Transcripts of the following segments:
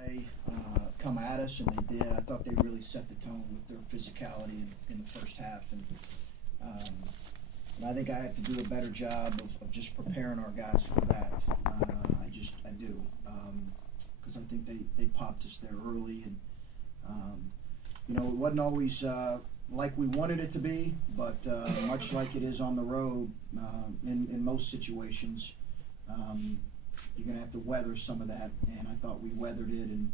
play come at us, and they did. I thought they really set the tone with their physicality in the first half, and I think I have to do a better job of just preparing our guys for that. I do, because I think they popped us there early, and it wasn't always like we wanted it to be, but much like it is on the road in most situations. You're going to have to weather some of that, and I thought we weathered it and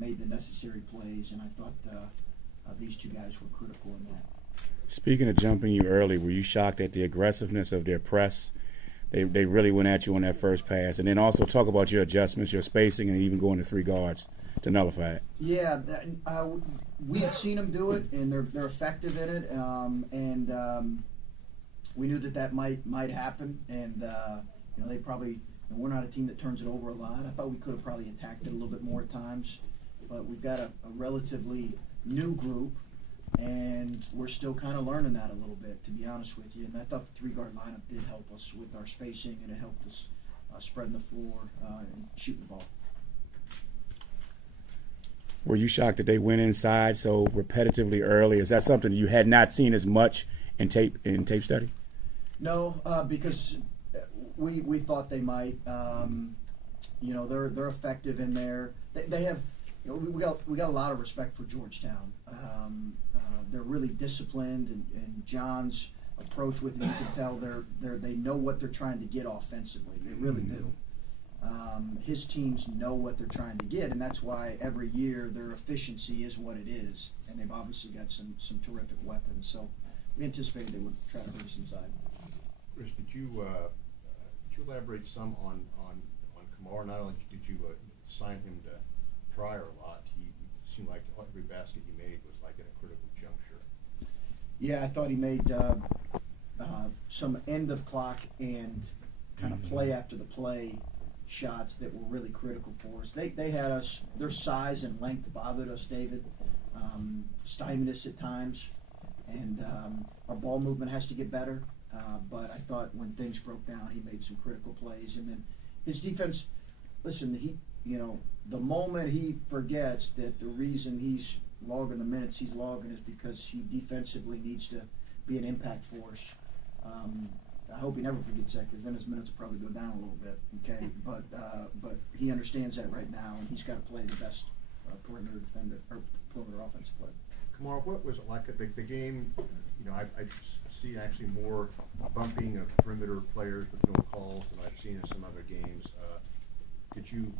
made the necessary plays, and I thought these two guys were critical in that. Speaking of jumping you early, were you shocked at the aggressiveness of their press? They really went at you on that first pass. And then also talk about your adjustments, your spacing, and even going to three guards to nullify it. Yeah, we had seen them do it, and they're effective in it, and we knew that might happen, and they probably – we're not a team that turns it over a lot. I thought we could have probably attacked it a little bit more at times, but we've got a relatively new group, and we're still kind of learning that a little bit, to be honest with you. And I thought the three-guard lineup did help us with our spacing, and it helped us spreading the floor and shooting the ball. Were you shocked that they went inside so repetitively early? Is that something you had not seen as much in tape study? No, because we thought they might. They're effective in there. They have. We got a lot of respect for Georgetown. They're really disciplined, and John's approach with them, you can tell they know what they're trying to get offensively. They really do. His teams know what they're trying to get, and that's why every year their efficiency is what it is. And they've obviously got some terrific weapons. So we anticipated they would try to hurt us inside. Chris, did you elaborate some on Kamara? Not only did you sign him to Pryor a lot, he seemed like every basket he made was like at a critical juncture. Yeah, I thought he made some end of clock and kind of play after the play shots that were really critical for us. They had us, their size and length bothered us, David, stymied us at times, and our ball movement has to get better. But I thought when things broke down, he made some critical plays, and then his defense. Listen, the moment he forgets that the reason he's logging the minutes he's logging is because he defensively needs to be an impact force. I hope he never forgets that, because then his minutes will probably go down a little bit. Okay, but he understands that right now, and he's got to play the best perimeter defender or perimeter offensive player. Kamara, what was it like at the game? I see actually more bumping of perimeter players with no calls than I've seen in some other games. Could you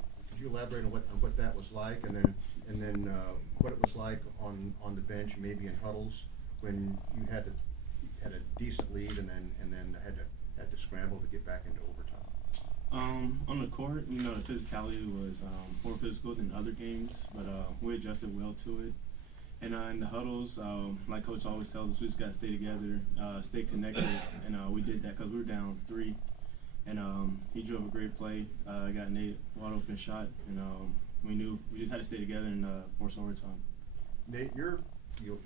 elaborate on what that was like, and then what it was like on the bench, maybe in huddles when you had a decent lead and then had to scramble to get back into overtime? On the court, the physicality was more physical than other games, but we adjusted well to it. And in the huddles, like Coach always tells us, we just got to stay together, stay connected, and we did that because we were down 3. And he drove a great play, got Nate a wide open shot, and we knew we just had to stay together and force overtime. Nate, you're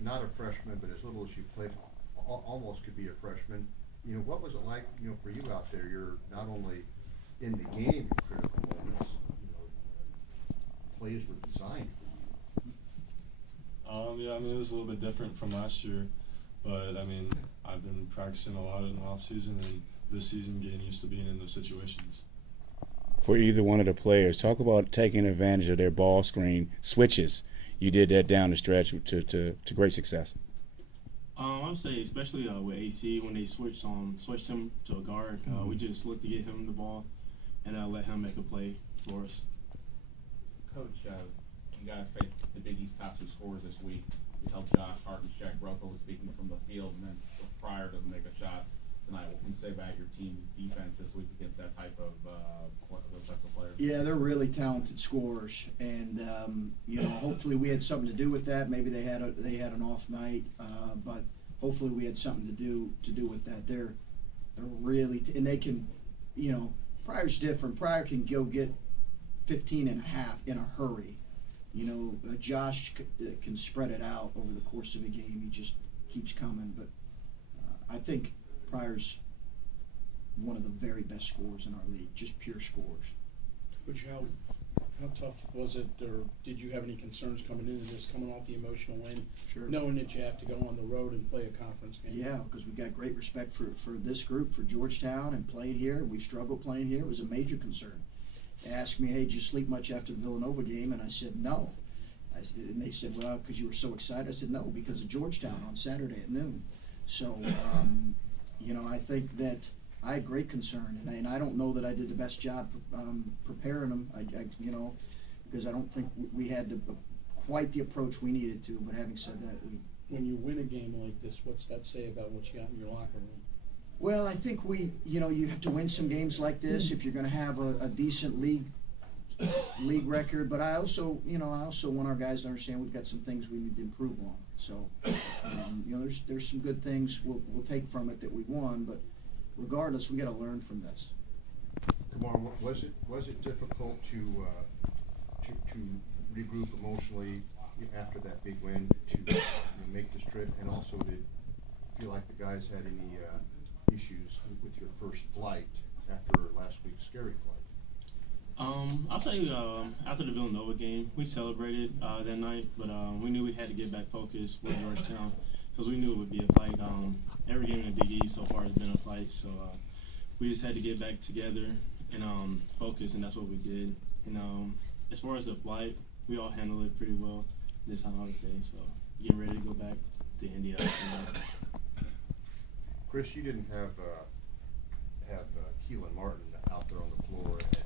not a freshman, but as little as you played, almost could be a freshman. What was it like, for you out there? You're not only in the game in critical moments, plays were designed for you. It was a little bit different from last year, but I've been practicing a lot in the off season and this season getting used to being in those situations. For either one of the players, talk about taking advantage of their ball screen switches. You did that down the stretch to great success. I would say, especially with AC, when they switched him to a guard, we just looked to get him the ball and let him make a play for us. Coach, you guys faced the Big East top 2 scorers this week. You held Josh Hartenstein, relatively speaking, from the field, and then Pryor doesn't make a shot tonight. What can you say about your team's defense this week against that type of those types of players? Yeah, they're really talented scorers, and hopefully we had something to do with that. Maybe they had an off night, but hopefully we had something to do with that. They're really and they can, Pryor's different. Pryor can go get 15 and a half in a hurry. Josh can spread it out over the course of a game. He just keeps coming, but I think Pryor's one of the very best scorers in our league, just pure scorers. Coach, how How tough was it, or did you have any concerns coming into this, coming off the emotional win, Sure. knowing that you have to go on the road and play a conference game? Yeah, because we've got great respect for this group, for Georgetown, and playing here, and we've struggled playing here. It was a major concern. They asked me, hey, did you sleep much after the Villanova game? And I said, no. And they said, well, because you were so excited. I said, no, because of Georgetown on Saturday at noon. So, I think that I had great concern, and I don't know that I did the best job preparing them. Because I don't think we had quite the approach we needed to. But having said that, When you win a game like this, what's that say about what you got in your locker room? well, I think you have to win some games like this if you're going to have a decent league record. But I also want our guys to understand we've got some things we need to improve on. So, there's some good things we'll take from it that we won, but regardless, we got to learn from this. Kumar, was it difficult to regroup emotionally after that big win to make this trip, and also did you feel like the guys had any issues with your first flight after last week's scary flight? I'll say after the Villanova game, we celebrated that night, but we knew we had to get back focused with Georgetown because we knew it would be a fight. Every game in the Big East so far has been a fight, so we just had to get back together and focus, and that's what we did. And as far as the flight, we all handled it pretty well this time, I would say. So getting ready to go back to India. Chris, you didn't have Keelan Martin out there on the floor at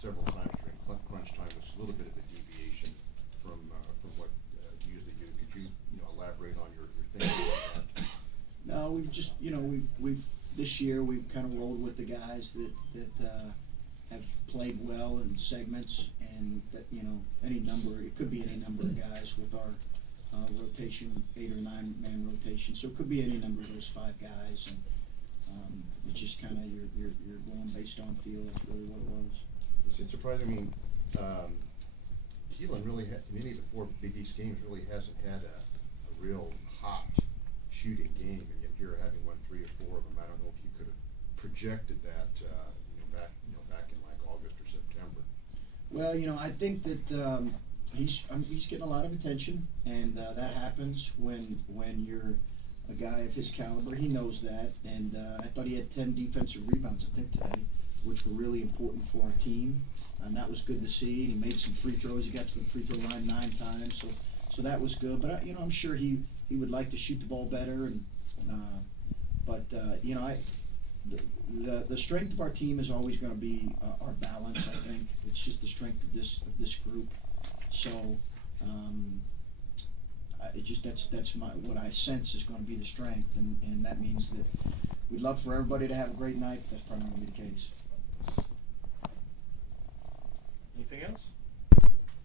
several times during crunch time, which is a little bit of a deviation from what you usually do. Could you elaborate on your thinking on that? No, we've just we've this year we've kind of rolled with the guys that have played well in segments, and that it could be any number of guys with our rotation, 8 or 9 man rotation. So it could be any number of those 5 guys, and it's just kind of you're going based on feel. That's really what it was. It's surprising. I mean, Keelan really in any of the 4 Big East games really hasn't had a real hot shooting game, and yet you're having won 3 or 4 of them. I don't know if you could have projected that back in like August or September. Well, I think that he's getting a lot of attention, and that happens when you're a guy of his caliber. He knows that, and I thought he had 10 defensive rebounds, I think, today, which were really important for our team, and that was good to see. He made some free throws. He got to the free throw line 9 times, so that was good. But I'm sure he would like to shoot the ball better, and the strength of our team is always going to be our balance. I think it's just the strength of this group. So that's what I sense is going to be the strength, and that means that we'd love for everybody to have a great night. That's probably not going to be the case.